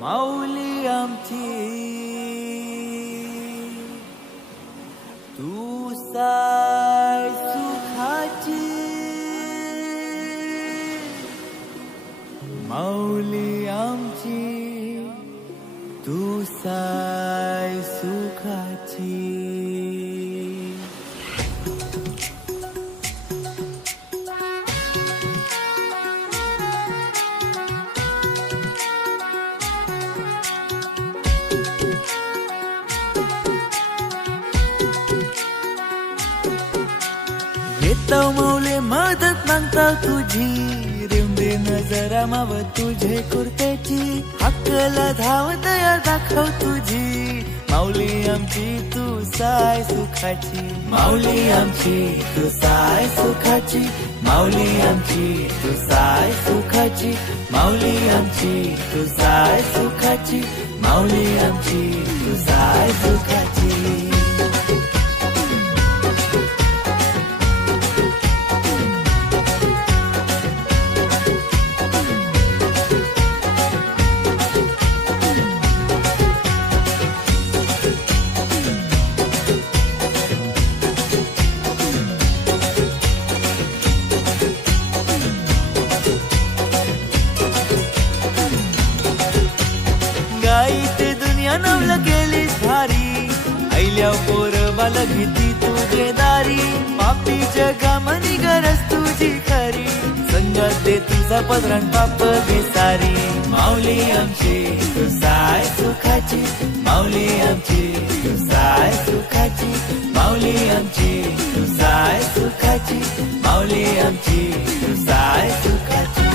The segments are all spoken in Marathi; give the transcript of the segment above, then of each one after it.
माऊली आमची तू साय सुखाची, माऊली आमची तू साय सुखाची. येतो मौले मदत मागता तुझी, रिमदे नजरा माव तुझे कुर्त्याची, हक्कला धाव दया दाखव तुझी, माऊली आमची तू साय सुखाची, माऊली आमची तू साय सुखाची, माऊली आमची तू साय सुखाची, माऊली आमची तू साय सुखाची, माऊली आमची तू साय सुखाची. गाईते दुनिया नवल गेलीस भारी, ऐल्या पोरबाला भीती तुझे दारी, पापी जगामनी गरज तुझी खरी, संगत दे तुझा पदरान पाप बेसारी, माऊली आमची तू साय सुखाची, माऊली आमची तू साय सुखाची, माऊली आमची तू साय सुखाची, माऊली आमची तू साय सुखाची.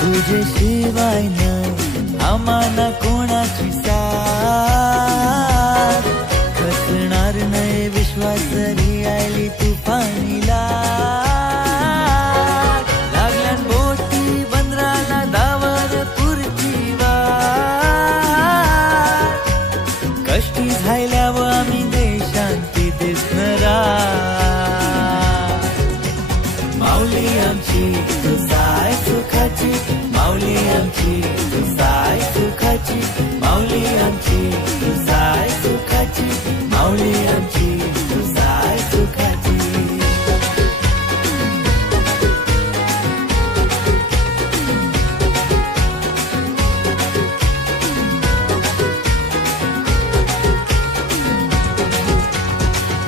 तुझे शिवाय न आम्हाला कोणाची साथ, खचणार नाही विश्वास जरी आली तुफानीला, लागल्यान बोटी बंदराला दावर पुरची वाट, कष्टी झाल्यावर आम्ही देशांती दिसणारा, माऊली आमची तू साय सुखाची, माऊली आमची तू साय सुखाची, माऊली आमची तू साय सुखाची, माऊली आमची तू साय सुखाची.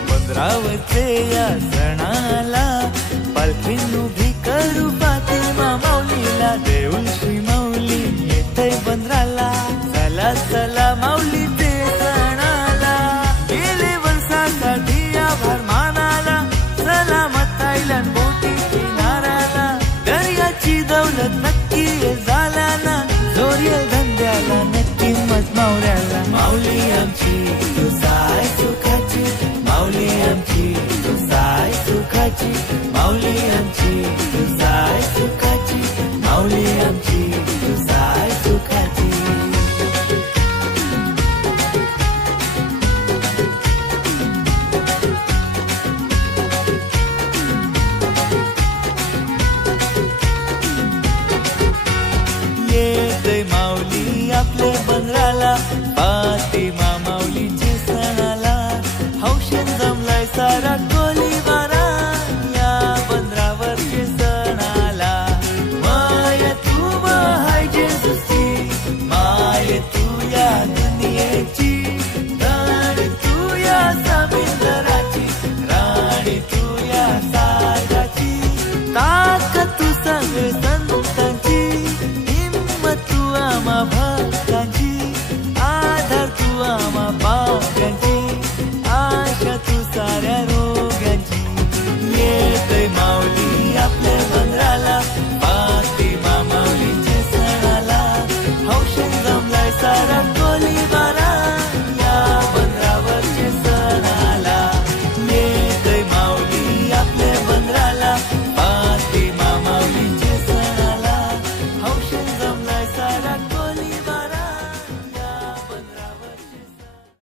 पंधरावचे या सणाला पालखीन उभी करू फातिमा माऊलीला, देऊळ श्री माऊली येतय बंदराला, चला चला माऊली ते सणाला, गेले वर्षासाठी आभार मानाला, सलामत आयलन बोटी किनाऱ्याला, दर्याची दौलत नक्की झाला ना, जोरियल धंद्याला नक्की मत मावऱ्याला, माऊली आमची तू साय सुखाची, माऊली आमची तू साय सुखाची, माऊली आमची तू साय सुखाची, माऊली आमची तू साय सुखाची. येतय माऊली आपले बंदराला, फातिमा माऊलीची सणाला, हौशेन जमलाय सारा